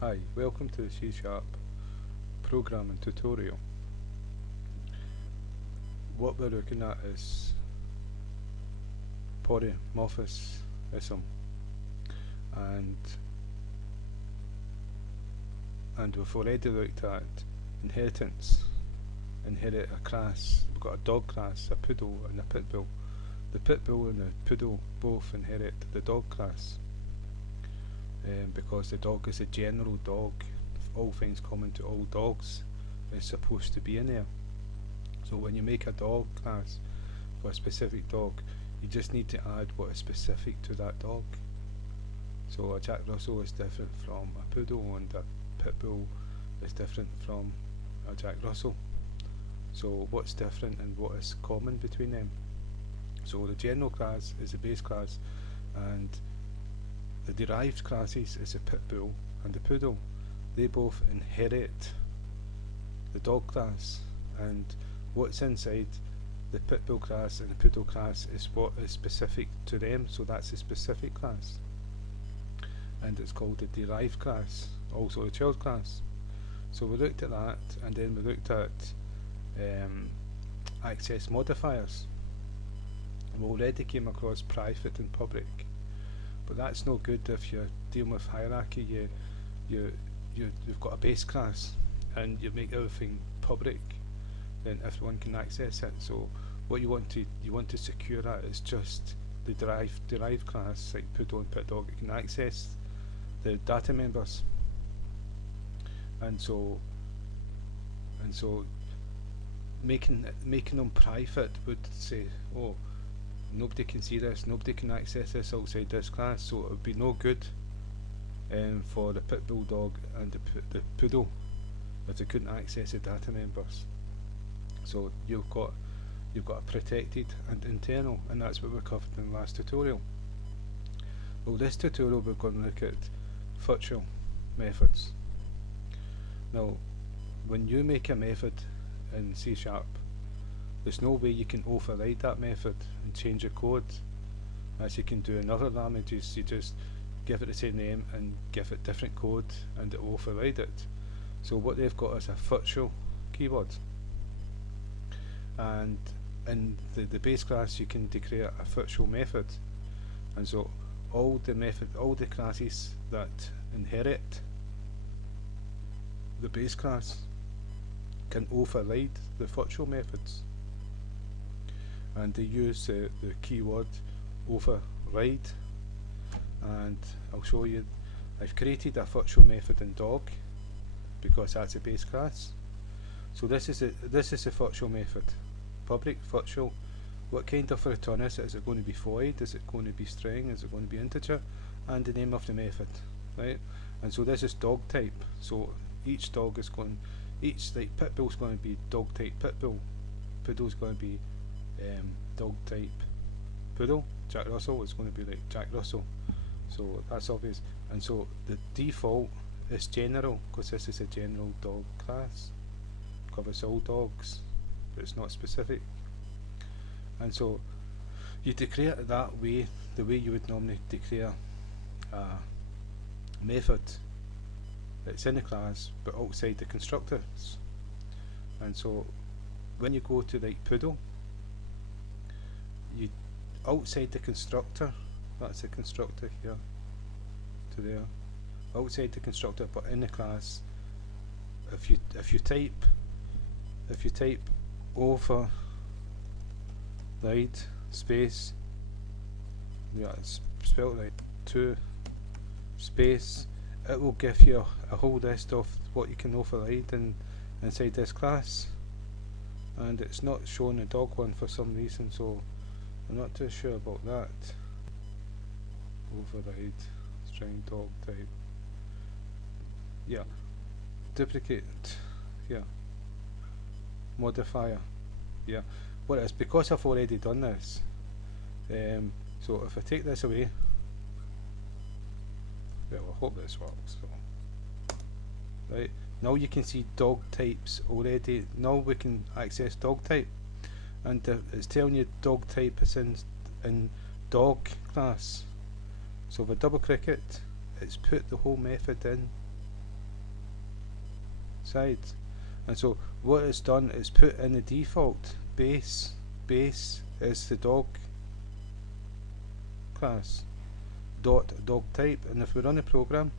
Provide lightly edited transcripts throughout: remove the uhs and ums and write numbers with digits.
Hi, welcome to the C# programming tutorial. What we're looking at is polymorphism, and we've already looked at inheritance. Inherit a class. We've got a dog class, a poodle and a pit bull. The pit bull and the poodle both inherit the dog class, because the dog is a general dog. All things common to all dogs is supposed to be in there. So when you make a dog class for a specific dog, you just need to add what is specific to that dog. So a Jack Russell is different from a poodle, and a pit bull is different from a Jack Russell. So what's different and what is common between them? So the general class is the base class, and the derived classes is the pit bull and the poodle. They both inherit the dog class, and what's inside the pit bull class and the poodle class is what is specific to them, so that's a specific class, and it's called the derived class, also the child class. So we looked at that, and then we looked at access modifiers. We already came across private and public, but that's no good if you're dealing with hierarchy. You've got a base class and you make everything public, then everyone can access it. So what you want to secure that is just the derived class, like poodle and pit dog. You can access the data members, and so making them private would say, oh, nobody can see this, nobody can access this outside this class, so it would be no good for the pit bull dog and the poodle if they couldn't access the data members. So you've got a protected and internal, and that's what we covered in the last tutorial. Well, this tutorial we're going to look at virtual methods. Now, when you make a method in C#, there's no way you can override that method and change the code as you can do in other languages. You just give it the same name and give it different code and it will override it. So what they've got is a virtual keyword, and in the base class you can declare a virtual method, and so all the classes that inherit the base class can override the virtual methods, and they use the keyword override. And I'll show you. I've created a virtual method in dog because that's a base class. So this is a virtual method, public virtual. What kind of return is it? Is it going to be void? Is it going to be string? Is it going to be integer? And the name of the method, right? And so this is dog type. So each dog is going, like pit bull is going to be dog type pit bull, poodle is going to be dog type poodle, Jack Russell is going to be like Jack Russell. So that's obvious. And so the default is general, because this is a general dog class, covers all dogs, but it's not specific. And so you declare it that way, the way you would normally declare a method that's in the class but outside the constructors. And so when you go to like poodle, you outside the constructor, that's the constructor here to there, outside the constructor but in the class, if you type override space, yeah, it's spelled right, 2 space, it will give you a whole list of what you can override inside this class, and it's not showing the dog one for some reason, so I'm not too sure about that. Override string dog type, yeah, duplicate, yeah, modifier, yeah. What it is, because I've already done this, so if I take this away, well, I hope this works. So, right, now you can see dog types already. Now we can access dog type, and it's telling you dog type is in dog class. So if I double click it, it's put the whole method in side. And so what it's done is put in the default base is the dog class dot dog type, and if we run the program,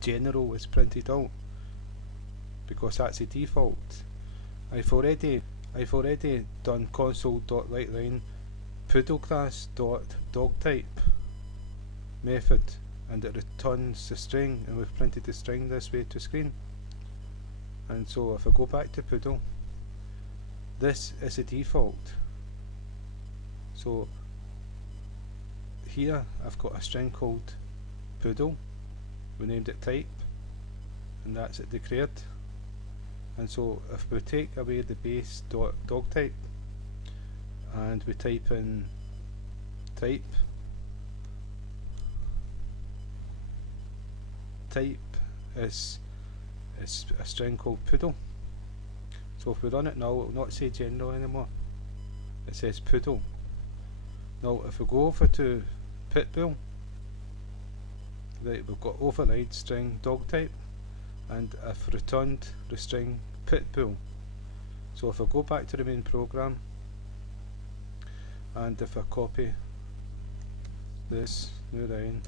general is printed out because that's the default. I've already done console.writeline poodle class dot dog type method, and it returns the string, and we've printed the string this way to screen. And so if I go back to poodle, this is the default. So here I've got a string called poodle, we named it type, and that's it declared. And so if we take away the base dog type and we type in type is a string called poodle. So if we run it now, it will not say general anymore, it says poodle. Now if we go over to pitbull, right, we've got override string dog type, and I've returned the string pitbull. So if I go back to the main program, and if I copy this new line,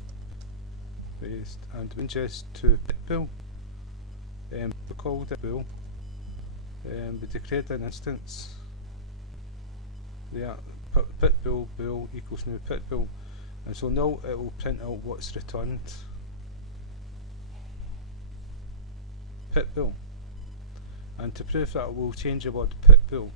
paste, and ingest to pitbull, we called it bull, we declared an instance, pitbull bull equals new pitbull, and so now it will print out what's returned, pitbull. And to prove that, we'll change the word pitbull.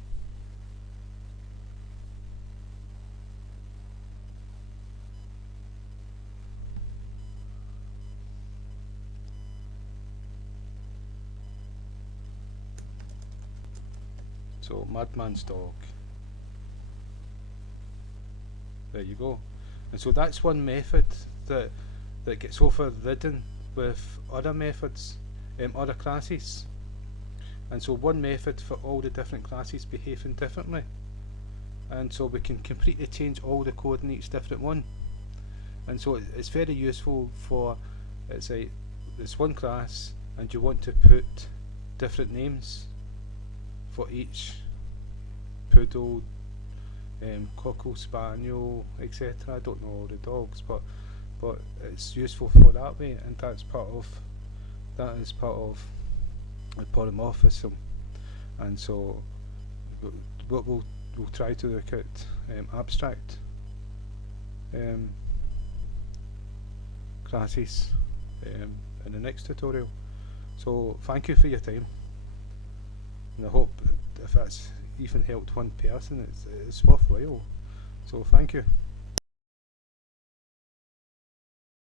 So madman's dog. There you go. And so that's one method that gets overridden with other methods, other classes. And so one method for all the different classes behaving differently. And so we can completely change all the code in each different one. And so it's very useful for, it's one class and you want to put different names for each poodle, cocker spaniel, etc. I don't know all the dogs, but it's useful for that way, and that is part of the polymorphism. And so what we'll try to look at abstract classes in the next tutorial. So thank you for your time, and I hope if that's even helped one person, it's worthwhile. So thank you.